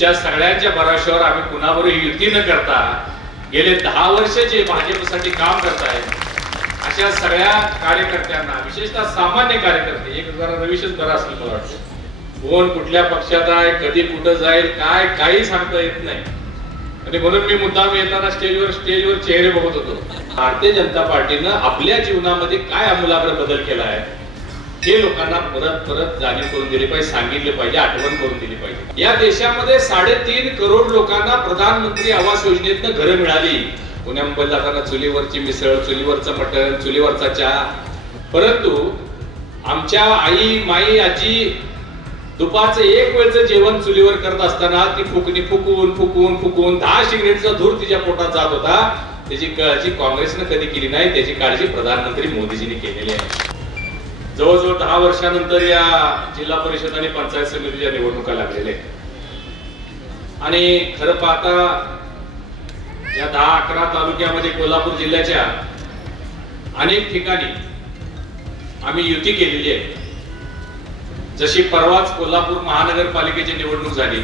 तुमच्या सगळ्यांच्या भरोश्यावर आम्ही कुणाबरोबर युती न करता गेले 10 वर्ष जे भाजपसाठी काम करतायत अशा सगळ्या कार्यकर्त्यांना, विशेषतः सामान्य कार्यकर्ते, एक जरा रविशच बरा असेल मला वाटतं, कोण कुठल्या पक्षात आहे, कधी कुठं जाईल, काय काही सांगता येत नाही. आणि म्हणून मी मुद्दाम येताना स्टेजवर चेहरे बघत होतो. भारतीय जनता पार्टीनं आपल्या जीवनामध्ये काय आमूलाग्र बदल केला आहे हे लोकांना परत जाणीव करून दिली पाहिजे, सांगितले पाहिजे, आठवण करून दिली पाहिजे. या देशामध्ये 3.5 करोड लोकांना प्रधानमंत्री आवास योजनेतनं घरं मिळाली. पुण्या मुंबईत जाताना चुलीवरची मिसळ, चुलीवरचं मटण, चुलीवरचा चहा. परंतु आमच्या आई, माई, आजी दुपारचं एक वेळचं जेवण चुलीवर करत असताना ती फुकणी फुकवून 10 सिगरेटचा धूर तिच्या पोटात जात होता. त्याची काळजी काँग्रेसनं कधी केली नाही, त्याची काळजी प्रधानमंत्री मोदीजींनी केलेली आहे. जवळजवळ 10 वर्षानंतर या जिल्हा परिषद आणि पंचायत समितीच्या निवडणुका लागलेल्या आहेत. आणि खरं पाहता या 10-11 तालुक्यामध्ये कोल्हापूर जिल्ह्याच्या अनेक ठिकाणी आम्ही युती केलेली आहे. जशी परवाच कोल्हापूर महानगरपालिकेची निवडणूक झाली,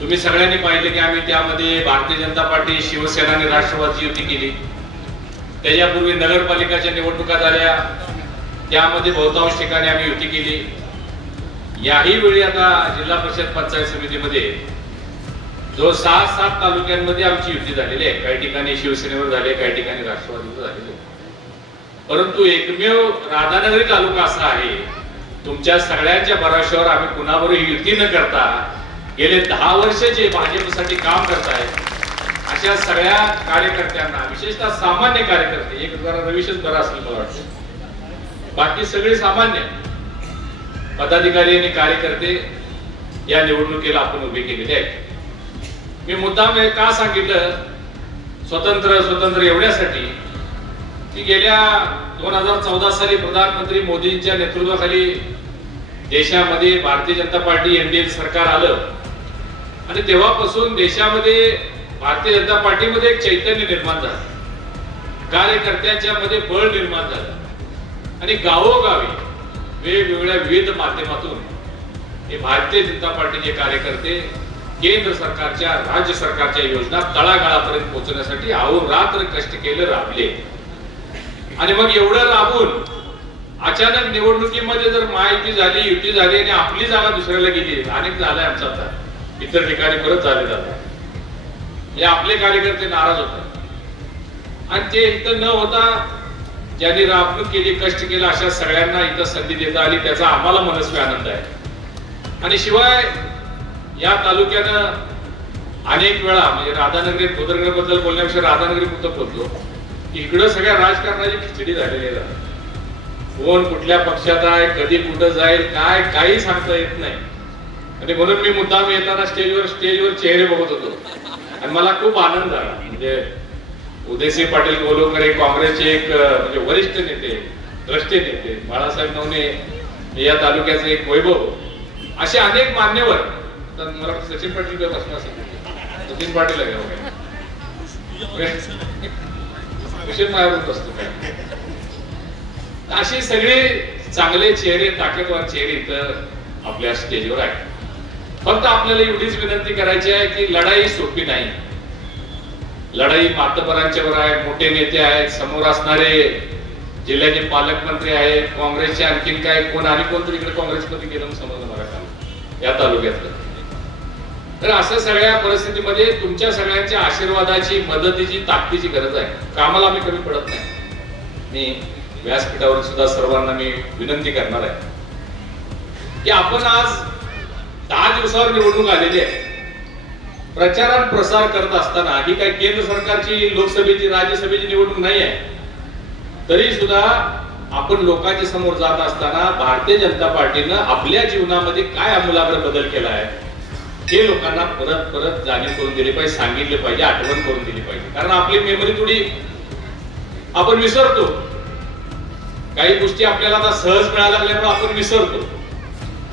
तुम्ही सगळ्यांनी पाहिले की आम्ही त्यामध्ये भारतीय जनता पार्टी, शिवसेना आणि राष्ट्रवादी युती केली. त्याच्यापूर्वी नगरपालिकाच्या निवडणुका झाल्या, त्यामध्ये बहुतांश ठिकाणी आम्ही युती केली. याही वेळी आता जिल्हा परिषद पंचायत समितीमध्ये जो 6-7 तालुक्यांमध्ये आमची युती झालेली आहे. काही ठिकाणी शिवसेनेवर झाले, काही ठिकाणी राष्ट्रवादीवर झालेले. परंतु एकमेव राधानगरी तालुका असा आहे, तुमच्या सगळ्यांच्या भरोश्यावर आम्ही कुणाबरोबर युती न करता गेले 10 वर्ष जे भाजपसाठी काम करतायत अशा सगळ्या कार्यकर्त्यांना, विशेषतः सामान्य कार्यकर्ते, एक जरा रविशच बरा असेल मला वाटतं, बाकी सगळे सामान्य पदाधिकारी आणि कार्यकर्ते या निवडणुकीला आपण उभे केलेले आहेत. मी मुद्दाम का सांगितलं स्वतंत्र एवढ्यासाठी की गेल्या 2014 साली प्रधानमंत्री मोदींच्या नेतृत्वाखाली देशामध्ये भारतीय जनता पार्टी एनडीए सरकार आलं आणि तेव्हापासून देशामध्ये भारतीय जनता पार्टीमध्ये एक चैतन्य निर्माण झालं, कार्यकर्त्यांच्या मध्ये बळ निर्माण झालं आणि गावोगावी वेगवेगळ्या विविध माध्यमातून हे भारतीय जनता पार्टीचे कार्यकर्ते केंद्र सरकारच्या, राज्य सरकारच्या योजना तळागाळापर्यंत पोहोचण्यासाठी अहोरात्र कष्ट केले, राबले. आणि मग एवढं राबून अचानक निवडणुकीमध्ये जर माहिती झाली, युती झाली आणि आपली जागा दुसऱ्याला गेली, अनेक झालंय आमचं आता, इतर ठिकाणी परत झाले जातात, हे आपले कार्यकर्ते नाराज होतात. आणि ते इथं न होता ज्यांनी राबणूक केली, कष्ट केला, अशा सगळ्यांना इथं संधी देता आली, त्याचा आम्हाला मनस्वी आनंद आहे. आणि शिवाय या तालुक्यानं अनेक वेळा, म्हणजे राधानगरी बुद्रनगर बद्दल बोलण्यापेक्षा राधानगरी पुढे बोलतो, इकडं सगळ्या राजकारणाची खिचडी झालेली आहे. कोण कुठल्या पक्षात आहे, कधी कुठं जाईल, काय काही सांगता येत नाही. आणि म्हणून मी मुद्दाम येताना स्टेजवर चेहरे बघत होतो आणि मला खूप आनंद झाला. म्हणजे उदयसिंह पाटील गोलोकर हे काँग्रेसचे एक म्हणजे वरिष्ठ नेते, द्रष्टे नेते, बाळासाहेब नवने या तालुक्याचे एक वैभव, असे अनेक मान्यवर. तर मला सचिन पाटील काय बसणार असेल, सचिन पाटील आहे असतो काय, अशी सगळे चांगले चेहरे, ताकदवार चेहरे इथं आपल्या स्टेजवर आहेत. फक्त आपल्याला एवढीच विनंती करायची आहे की लढाई सोपी नाही. लढाई मातबरांच्या वर आहे, मोठे नेते आहेत, समोर असणारे जिल्ह्याचे पालकमंत्री आहेत, काँग्रेसचे आणखीन काय कोण आणि कोणतरी इकडे काँग्रेसमध्ये गेलं समजलं मला काम या तालुक्यातलं. तर अशा सगळ्या परिस्थितीमध्ये तुमच्या सगळ्यांच्या आशीर्वादाची, मदतीची, ताकदीची गरज आहे. कामाला आम्ही कमी पडत नाही. मी व्यासपीठावर सुद्धा सर्वांना मी विनंती करणार आहे की आपण आज 10 दिवसावर निवडणूक आलेली आहे. प्रचार आणि प्रसार करत असताना ही काही केंद्र सरकारची, लोकसभेची, राज्यसभेची निवडणूक नाही आहे, तरी सुद्धा आपण लोकांच्या समोर जात असताना भारतीय जनता पार्टीनं आपल्या जीवनामध्ये काय आमूलाग्र बदल केला आहे हे लोकांना परत जाणीव करून दिली पाहिजे, सांगितले पाहिजे, आठवण करून दिली पाहिजे. कारण आपली मेमरी थोडी आपण विसरतो, काही गोष्टी आपल्याला आता सहज मिळायला लागल्यामुळे आपण विसरतो.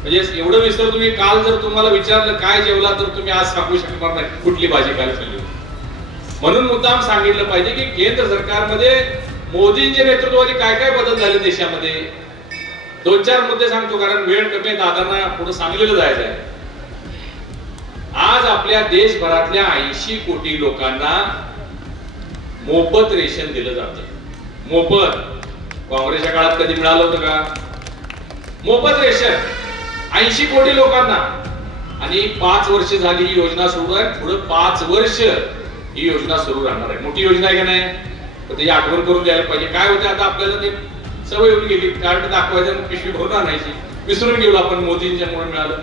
म्हणजे एवढं विसरतो की काल जर तुम्हाला विचारलं काय जेवला तर तुम्ही आज सांगू शकणार नाही कुठली भाजी काय खाल्ली. म्हणून मुद्दाम सांगितलं पाहिजे की केंद्र सरकारमध्ये मोदींच्या नेतृत्वाखाली काय काय बदल झाले देशामध्ये. 2-4 मुद्दे सांगतो कारण वेळ कमी आहे, दादांना पुढे सांगलेलं जायचं आहे. आज आपल्या देशभरातल्या 80 कोटी लोकांना मोफत रेशन दिलं जातं. मोफत. काँग्रेसच्या काळात कधी मिळालं होतं का? मोफत रेशन 80 कोटी लोकांना. आणि 5 वर्ष झाली ही योजना सुरू आहे. पुढे 5 वर्ष ही योजना सुरू राहणार आहे. मोठी योजना आहे का नाही? तर त्याची आठवण करून द्यायला पाहिजे. काय होते आता आपल्याला ते सवय होऊन गेली. कार्ड दाखवायचं, पिशवी भरून आणायची. विसरून गेलो आपण मोदींच्यामुळे मिळालं.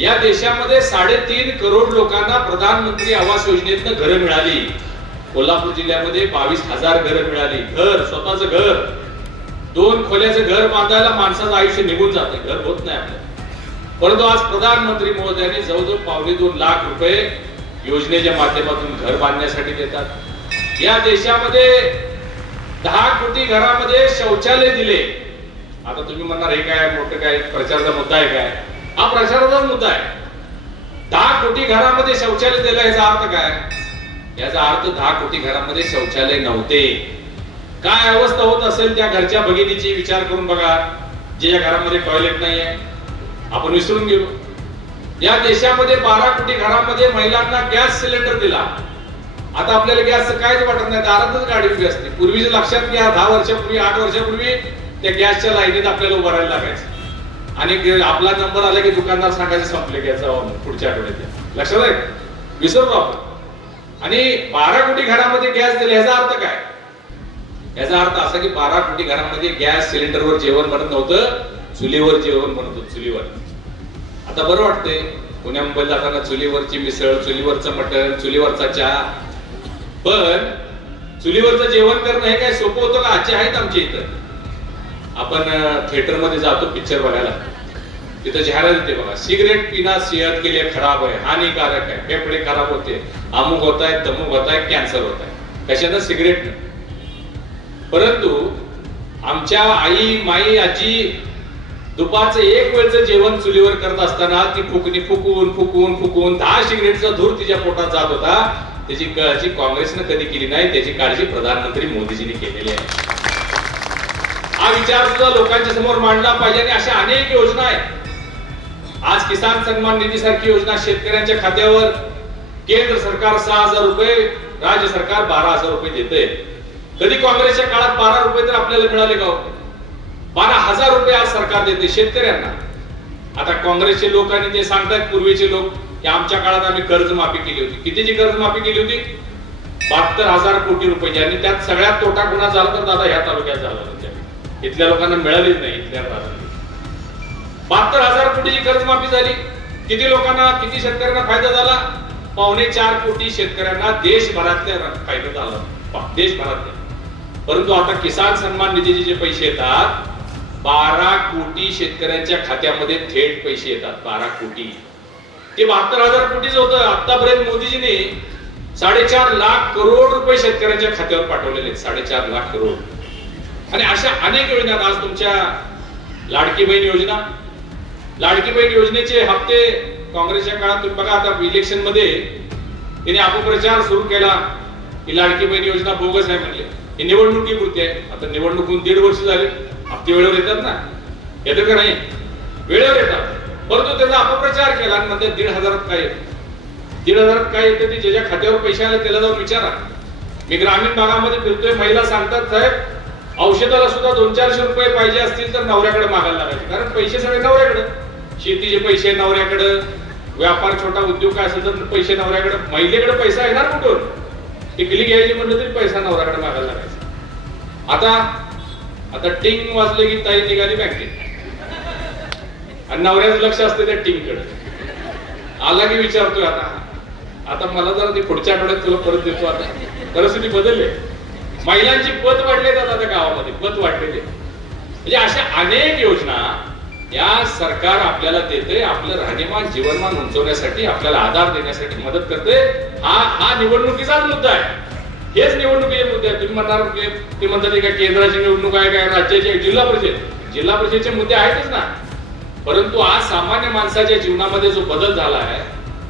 या देशामध्ये 3.5 करोड लोकांना प्रधानमंत्री आवास योजनेतनं घरं मिळाली. कोल्हापूर जिल्ह्यामध्ये 22,000 घरं मिळाली. घर, स्वतःचं घर, 2 खोल्याचं घर बांधायला माणसाचं आयुष्य निघून जाते. घर होत नाही आपलं. परंतु आज प्रधानमंत्री महोदयांनी जवळजवळ 2.25 लाख रुपये योजनेच्या माध्यमातून घर बांधण्यासाठी देतात. या देशामध्ये 10 कोटी घरामध्ये शौचालय दिले. आता तुम्ही म्हणणार हे काय मोठं काय प्रचाराचा मुद्दा आहे काय? हा प्रचाराचाच मुद्दा आहे. 10 कोटी घरामध्ये शौचालय दिलं याचा अर्थ काय? याचा अर्थ 10 कोटी घरामध्ये शौचालय नव्हते. काय अवस्था होत असेल त्या घरच्या भगिनीची विचार करून बघा, ज्या घरामध्ये टॉयलेट नाहीये. आपण विसरून गेलो. या देशामध्ये 12 कोटी घरामध्ये महिलांना गॅस सिलेंडर दिला. आता आपल्याला गॅसचं काहीच वाटत नाही. दारातच गाडी उभी असते. पूर्वीच्या लक्षात घ्या, 10 वर्षापूर्वी 8 वर्षापूर्वी त्या गॅसच्या लाईनीत आपल्याला उभं राहायला लागायचं. आणि आपला नंबर आला की दुकानदार सांगायचे संपले गॅस पुढच्या आठवड्यात. लक्षात आहे? विसरलो आपण. आणि 12 कोटी घरामध्ये गॅस दिले याचा अर्थ काय? याचा अर्थ असा की 12 कोटी घरामध्ये गॅस सिलेंडरवर जेवण बनत नव्हतं, चुलीवर जेवण बनत होतं. चुलीवर. आता बरं वाटतंय पुण्या मुंबईला जाताना चुलीवरची मिसळ, चुलीवरचं मटण, चुलीवरचा चहा. पण चुलीवरचं जेवण करणं हे काय सोपं होतं का? आजचे आहेत आमच्या इथं. आपण थिएटर मध्ये जातो पिक्चर बघायला. तिथं जाहिरात येते बघा, सिगरेट पिना सेहत के लिए खराब है, हानिकारक है, फेफड़े खराब होते, अमुक होता है, तमुक होता है, कॅन्सर होता है. कशानं? सिगरेट. परंतु आमच्या आई, माई, आजी दुपारचं 1 वेळचं जेवण चुलीवर करत असताना ती फुकणी फुकून फुकून फुकून 10 सिगरेटचा धूर तिच्या पोटात जात होता. त्याची काळजी काँग्रेसनं कधी केली नाही. त्याची काळजी प्रधानमंत्री मोदीजींनी केलेली आहे. हा विचार सुद्धा लोकांच्या समोर मांडला पाहिजे. आणि अशा अनेक योजना आहेत. आज किसान सन्मान निधी सारखी योजना शेतकऱ्यांच्या खात्यावर केंद्र सरकार 6,000 रुपये, राज्य सरकार 12,000 रुपये देते. कधी काँग्रेसच्या काळात 12 रुपये तर आपल्याला मिळाले का? 12,000 रुपये आज सरकार देते शेतकऱ्यांना. आता काँग्रेसचे लोक आणि ते सांगतात, पूर्वीचे लोक, की आमच्या काळात आम्ही कर्जमाफी केली होती. कितीची कर्जमाफी केली होती? 72,000 कोटी रुपये. आणि त्यात सगळ्यात तोटा गुन्हा झाला तर दादा ह्या तालुक्यात झाला. इथल्या लोकांना मिळालीच नाही. इथल्या 72,000 कोटीची कर्जमाफी झाली. किती लोकांना, किती शेतकऱ्यांना फायदा झाला? 4.25 कोटी शेतकऱ्यांना देशभरातल्या फायदा झाला. देशभरातल्या. परंतु आता किसान सन्मान निधीचे जे पैसे येतात, 12 कोटी शेतकऱ्यांच्या खात्यामध्ये थेट पैसे येतात. 12 कोटी. ते 72,000 कोटीच होतं. आतापर्यंत मोदीजींनी 4.5 लाख करोड रुपये शेतकऱ्यांच्या खात्यावर पाठवलेले आहेत. 4.5 लाख करोड. आणि अशा अनेक योजना. आज तुमच्या लाडकी बहीण योजना, लाडकी बहीण योजनेचे हप्ते काँग्रेसच्या काळात तुम्ही बघा. आता इलेक्शन मध्ये तिने अपप्रचार सुरू केला की लाडकी बहीण योजना बोगस आहे म्हणले. ही निवडणुकीपुरती आहे. आता निवडणुकीहून 1.5 वर्ष झाले. हप्ते वेळेवर येतात ना? येतं का नाही? वेळेवर येतात. परंतु त्याचा अपप्रचार केला आणि म्हणतात 1,500 काय येतं. 1,500 काय येतं ते ज्याच्या खात्यावर पैसे आले त्याला जाऊन विचारा. मी ग्रामीण भागामध्ये फिरतोय. महिला सांगतात, साहेब औषधाला सुद्धा 200-400 रुपये पाहिजे असतील तर नवऱ्याकडे मागायला लागायचे. कारण पैसे सगळे नवऱ्याकडे. शेतीचे पैसे नवऱ्याकडे, व्यापार छोटा उद्योग काय असेल तर पैसे नवऱ्याकडे. महिलेकडे पैसा येणार कुठून? टिकली घ्यायची म्हणलं तरी पैसा नवऱ्याकडे मागायला लागायचा. आता टिंग वाजले की ताई निघाली बँकेत. आणि नवऱ्याचं लक्ष असते त्या टिंगकडे. आला की विचारतोय, आता मला जरा ते पुढच्या आठवड्यात तुला परत देतो. आता परिस्थिती बदलली. महिलांची पत वाढले जातात गावामध्ये. पत वाढलेले. म्हणजे अशा अनेक योजना या सरकार आपल्याला देते. आपलं राहणीमान, जीवनमान उंचवण्यासाठी, आपल्याला आधार देण्यासाठी मदत करते. हा निवडणुकीचाच मुद्दा आहे. हेच निवडणुकीचे मुद्दे आहेत. तुम्ही म्हणणार ते म्हणतात का केंद्राची निवडणूक आहे काय, राज्याची, जिल्हा परिषदचे मुद्दे आहेतच ना. परंतु आज सामान्य माणसाच्या जीवनामध्ये जो बदल झाला आहे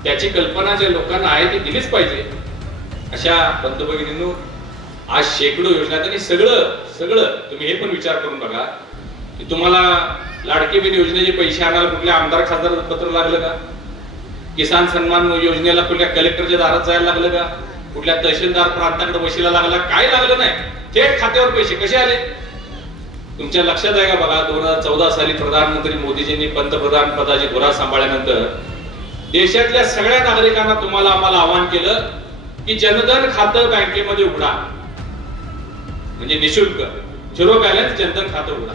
त्याची कल्पना ज्या लोकांना आहे ती दिलीच पाहिजे. अशा बंधू भगिनींनो, आज शेकडो योजना. आणि सगळं तुम्ही हे पण विचार करून बघा की तुम्हाला लाडकी बहीण योजनेचे पैसे आणायला कुठल्या आमदार खासदार पत्र लागलं का? किसान सन्मान योजनेला कुठल्या कलेक्टरच्या दारात जायला लागलं का? कुठल्या तहसीलदार प्रांताकडे वशिला लागला? काय लागलं नाही. थेट खात्यावर पैसे कसे आले? तुमच्या लक्षात आहे का? बघा, 2014 साली प्रधानमंत्री मोदीजींनी पंतप्रधान पदाची धुरा सांभाळल्यानंतर देशातल्या सगळ्या नागरिकांना तुम्हाला आम्हाला आवाहन केलं की जनधन खातं बँकेमध्ये उघडा, म्हणजे निशुल्क 0 बॅलन्स जनधन खातं उघडा.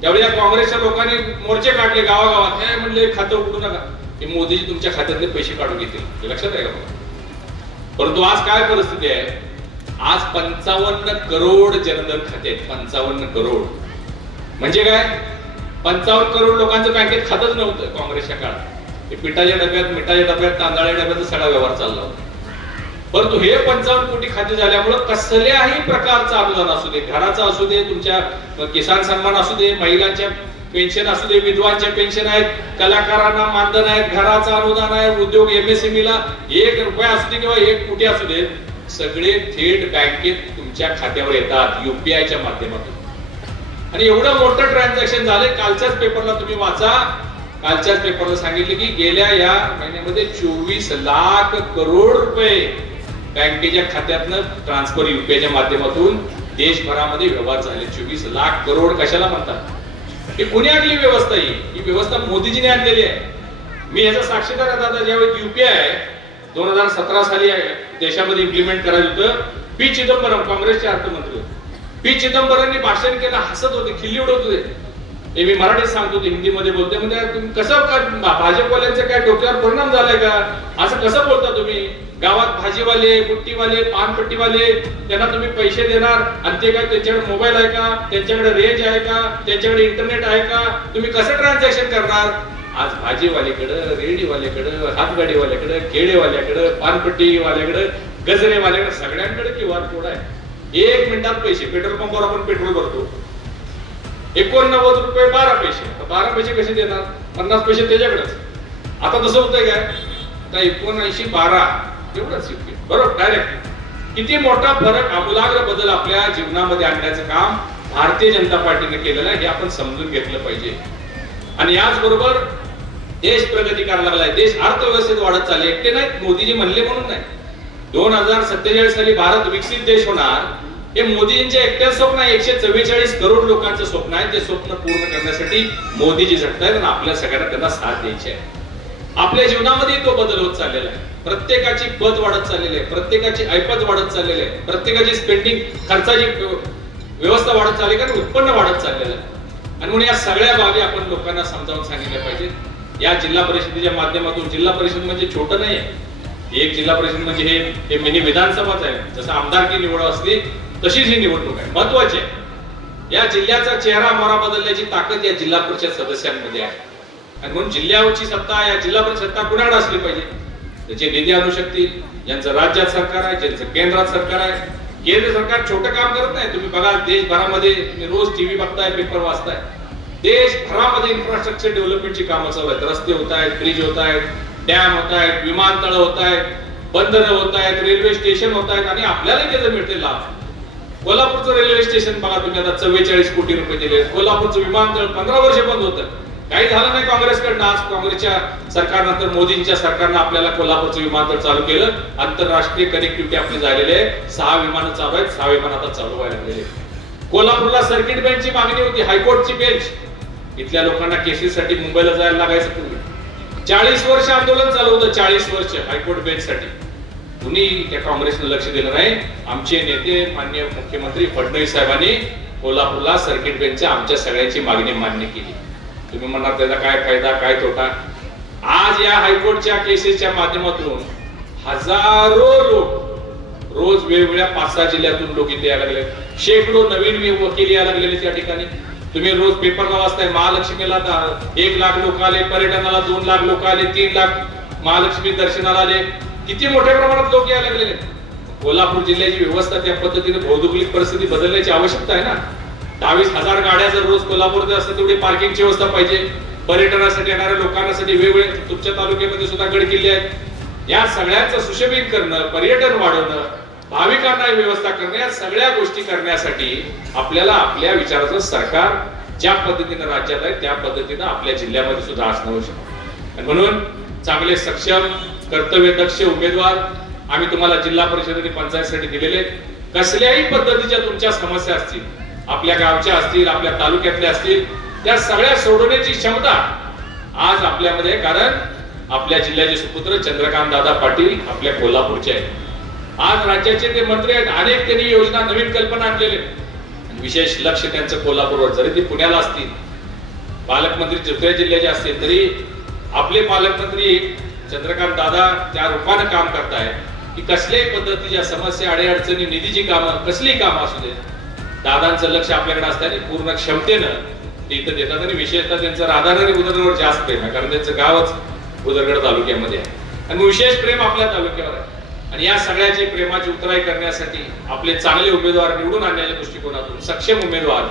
त्यावेळी या काँग्रेसच्या लोकांनी मोर्चे काढले गावागावात, काय म्हणले खातं उघडू नका, हे मोदीजी तुमच्या खात्यातले पैसे काढून घेतील. हे लक्षात आहे का? परंतु आज काय परिस्थिती आहे? आज 55 करोड जनधन खाते आहेत. 55 करोड म्हणजे काय? 55 करोड लोकांचं बँकेत खातच नव्हतं काँग्रेसच्या काळात. हे पिठाच्या डब्यात, मिठाच्या डब्यात, तांदळाच्या डब्यात सगळा व्यवहार चालला होता. परंतु हे 55 कोटी खाते झाल्यामुळे कसल्याही प्रकारचं अनुदान असू दे, घराचं असू दे, तुमच्या किसान सन्मान असू दे, महिलांच्या पेन्शन असू दे, विधवांच्या पेन्शन आहेत, कलाकारांना मानधन आहेत, घराचं अनुदान आहे, उद्योग MSME ला 1 रुपया असू दे किंवा 1 कोटी असू दे, सगळे थेट बँकेत तुमच्या खात्यावर येतात UPI च्या माध्यमातून. आणि एवढं मोठं ट्रान्झॅक्शन झाले. कालच्याच पेपरला तुम्ही वाचा, कालच्याच पेपरला सांगितले की गेल्या या महिन्यामध्ये 24 लाख करोड रुपये बँकेच्या खात्यातनं ट्रान्सफर UPI च्या माध्यमातून देशभरामध्ये व्यवहार झाले. 24 लाख करोड कशाला म्हणतात? ही कुणी आणली व्यवस्था? ही व्यवस्था मोदीजीने आणलेली आहे. मी याचा साक्षीदार आहे दादा. ज्यावेळी UPI 2017 साली देशामध्ये इम्प्लिमेंट करायचं होतं, पी चिदंबरम काँग्रेसचे अर्थमंत्री होते. पी चिदंबरांनी भाषण केलं, हसत होते, खिल्ली उडवत होते. हे मी मराठीत सांगतो, हिंदीमध्ये बोलते. म्हणजे तुम्ही कसं काय भाजपवाल्यांचं काय डोक्यावर परिणाम झालाय का? असं कसं बोलता तुम्ही? गावात भाजीवाले, बुट्टीवाले, पानपट्टीवाले, त्यांना तुम्ही पैसे देणार आणि ते काय त्यांच्याकडे मोबाईल आहे का? त्यांच्याकडे रेंज आहे का? त्यांच्याकडे इंटरनेट आहे का? तुम्ही कसं ट्रान्झॅक्शन करणार? आज भाजीवाल्याकडं, रेडीवाल्याकडं, हातगाडीवाल्याकडं, खेडेवाल्याकडं, पानपट्टीवाल्याकडं, गजरेवाल्याकडे सगळ्यांकडे QR कोड आहे. 1 मिनिटात पैसे. पेट्रोल पंपावर आपण पेट्रोल भरतो, 89 रुपये 12 पैसे. 12 पैसे कसे देणार? 50 पैसे त्याच्याकडेच. आता तसं होतंय काय? आता 79 12 एवढंच बरोबर डायरेक्ट. किती मोठा फरक, आमूलाग्र बदल आपल्या जीवनामध्ये आणण्याचं काम भारतीय जनता पार्टीने केलेलं आहे, हे आपण समजून घेतलं पाहिजे. आणि याच बरोबर देश प्रगती करायला लागलाय. देश अर्थव्यवस्थेत वाढत चालले. एकटे नाहीत, मोदीजी म्हणले म्हणून नाही. 2047 साली भारत विकसित देश होणार हे मोदीजींचे एकट्याच स्वप्न आहे. 144 करोड लोकांचं स्वप्न आहे. ते स्वप्न पूर्ण करण्यासाठी मोदीजी झटतायत आणि आपल्या सगळ्यांना त्यांना साथ द्यायची आहे. आपल्या जीवनामध्ये तो बदल होत चाललेला आहे. प्रत्येकाची पत वाढत चाललेली आहे, प्रत्येकाची ऐपत वाढत चाललेली आहे, प्रत्येकाची स्पेंडिंग खर्चाची व्यवस्था वाढत चालली, कारण उत्पन्न वाढत चाललेलं आहे. आणि म्हणून या सगळ्या बाबी आपण लोकांना समजावून सांगितल्या पाहिजे. या जिल्हा परिषदेच्या माध्यमातून, जिल्हा परिषद म्हणजे छोटं नाही आहे. एक जिल्हा परिषद म्हणजे हे मिनी विधानसभाच आहे. जसं आमदारकी निवड असली तशीच ही निवडणूक आहे, महत्वाची आहे. या जिल्ह्याचा चेहरा मोहरा बदलण्याची ताकद या जिल्हा परिषद सदस्यांमध्ये आहे. आणि म्हणून जिल्ह्यावरची सत्ता, या जिल्हा परिषद सत्ता कुणाकडे असली पाहिजे? त्याचे निधी आणू शकतील, ज्यांचं राज्यात सरकार आहे, ज्यांचं केंद्रात सरकार आहे. केंद्र सरकार छोटं काम करत नाही. तुम्ही बघा, देशभरामध्ये तुम्ही रोज TV बघताय, पेपर वाचताय, देशभरामध्ये इन्फ्रास्ट्रक्चर डेव्हलपमेंटची कामं चालू आहेत. रस्ते होत आहेत, ब्रिज होत आहेत, डॅम होत आहेत, विमानतळ होत आहेत, बंदरं होत आहेत, रेल्वे स्टेशन होत आहेत. आणि आपल्याला त्याचा मिळते लाभ. कोल्हापूरचं रेल्वे स्टेशन बघा तुम्ही, आता 44 कोटी रुपये दिले. कोल्हापूरचं विमानतळ 15 वर्ष बंद होतं, काही झालं नाही काँग्रेसकडनं. आज काँग्रेसच्या सरकारनंतर मोदींच्या सरकारनं आपल्याला कोल्हापूरचं विमानतळ चालू केलं. आंतरराष्ट्रीय कनेक्टिव्हिटी आपली झालेली आहे. 6 विमानं चालू आहेत, 6 विमान आता चालू व्हायला लागलेले. कोल्हापूरला सर्किट बेंचची मागणी होती, हायकोर्टची बेंच. इथल्या लोकांना केसेससाठी मुंबईला जायला लागायचं पूर्वी. 40 वर्ष आंदोलन चालू होतं, 40 वर्ष हायकोर्ट बेंचसाठी. कुणी त्या काँग्रेसनं लक्ष दिलं नाही. आमचे नेते माननीय मुख्यमंत्री फडणवीस साहेबांनी कोल्हापूरला सर्किट बेंचच्या आमच्या सगळ्यांची मागणी मान्य केली. तुम्ही म्हणणार त्याचा काय फायदा, काय तोटा? आज या हायकोर्टच्या केसेसच्या माध्यमातून हजारो लोक रोज वेगवेगळ्या 5-6 जिल्ह्यातून लोक इथे यायला लागले. शेकडो नवीन वकील यायला लागलेले त्या ठिकाणी. तुम्ही रोज पेपरला वाचताय, महालक्ष्मीला 1 लाख लोक आले, पर्यटनाला 2 लाख लोक आले, 3 लाख महालक्ष्मी दर्शनाला आले. किती मोठ्या प्रमाणात लोक यायला लागलेले. कोल्हापूर जिल्ह्याची व्यवस्था त्या पद्धतीने भौगोलिक परिस्थिती बदलण्याची आवश्यकता आहे ना. 22,000 गाड्या जर रोज कोल्हापूरमध्ये असतात, तेवढी पार्किंगची व्यवस्था पाहिजे. पर्यटनासाठी येणाऱ्या लोकांसाठी वेगवेगळे तुमच्या तालुक्यामध्ये सुद्धा गड किल्ले आहेत. या सगळ्यांचं सुशोभित करणं, पर्यटन वाढवणं, भाविकांना व्यवस्था करणं, या सगळ्या गोष्टी करण्यासाठी आपल्याला आपल्या विचाराचं सरकार ज्या पद्धतीने राज्यात आहे त्या पद्धतीने आपल्या जिल्ह्यामध्ये सुद्धा असणं आवश्यक आहे. म्हणून चांगले सक्षम कर्तव्यदक्ष उमेदवार आम्ही तुम्हाला जिल्हा परिषद आणि पंचायतसाठी दिलेले. कसल्याही पद्धतीच्या तुमच्या समस्या असतील, आपल्या गावच्या असतील, आपल्या तालुक्यातल्या असतील, त्या सगळ्या सोडवण्याची क्षमता आज आपल्यामध्ये, कारण आपल्या जिल्ह्याचे सुपुत्र चंद्रकांत दादा पाटील आपल्या कोल्हापूरचे आहेत. आज राज्याचे ते मंत्री आहेत. अनेक त्यांनी योजना, नवीन कल्पना आणलेले. विशेष लक्ष त्यांचं कोल्हापूरवर, जरी ते पुण्याला असतील, पालकमंत्री दुसऱ्या जिल्ह्याचे असतील, तरी आपले पालकमंत्री चंद्रकांत दादा त्या रूपानं काम करतायत की कसल्याही पद्धतीच्या समस्या, अडीअडचणी, निधीची कामं, कसलीही कामं असू दे, दादांचं लक्ष आपल्याकडे असताना पूर्ण क्षमतेनं ते इथं देतात. आणि विशेषतः त्यांचं राधानगरी आणि उदरगडवर जास्त प्रेम आहे, कारण त्यांचं गावच उदरगड तालुक्यामध्ये आहे आणि विशेष प्रेम आपल्या तालुक्यावर आहे. आणि या सगळ्याची प्रेमाची उतराई करण्यासाठी आपले चांगले उमेदवार निवडून आणण्याच्या दृष्टिकोनातून सक्षम उमेदवार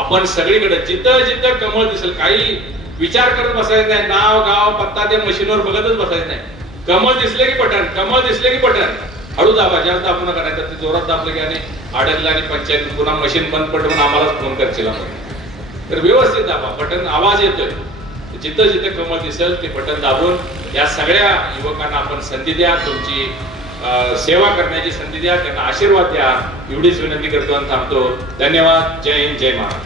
आपण सगळीकडे जिथं जिथं कमळ दिसेल, काही विचार करत बसायचं नाही, नाव गाव पत्ता त्या मशीनवर बघतच बसायचं नाही. कमळ दिसले की बटन, कमळ दिसले की बटन, हळू दाबा, जास्त दाबू नका, नाही तर ते जोरात दाबले की आणि अडकलं आणि पंचायत पुन्हा मशीन बंद पडून आम्हालाच फोन करशील आपण. तर व्यवस्थित दाबा, बटन आवाज येतोय, जिथं जिथं कमळ दिसेल ते बटन दाबून या सगळ्या युवकांना आपण संधी द्या, तुमची सेवा करण्याची संधी द्या, त्यांना आशीर्वाद द्या, एवढीच विनंती करतो आणि थांबतो. धन्यवाद. जय हिंद, जय महाराष्ट्र.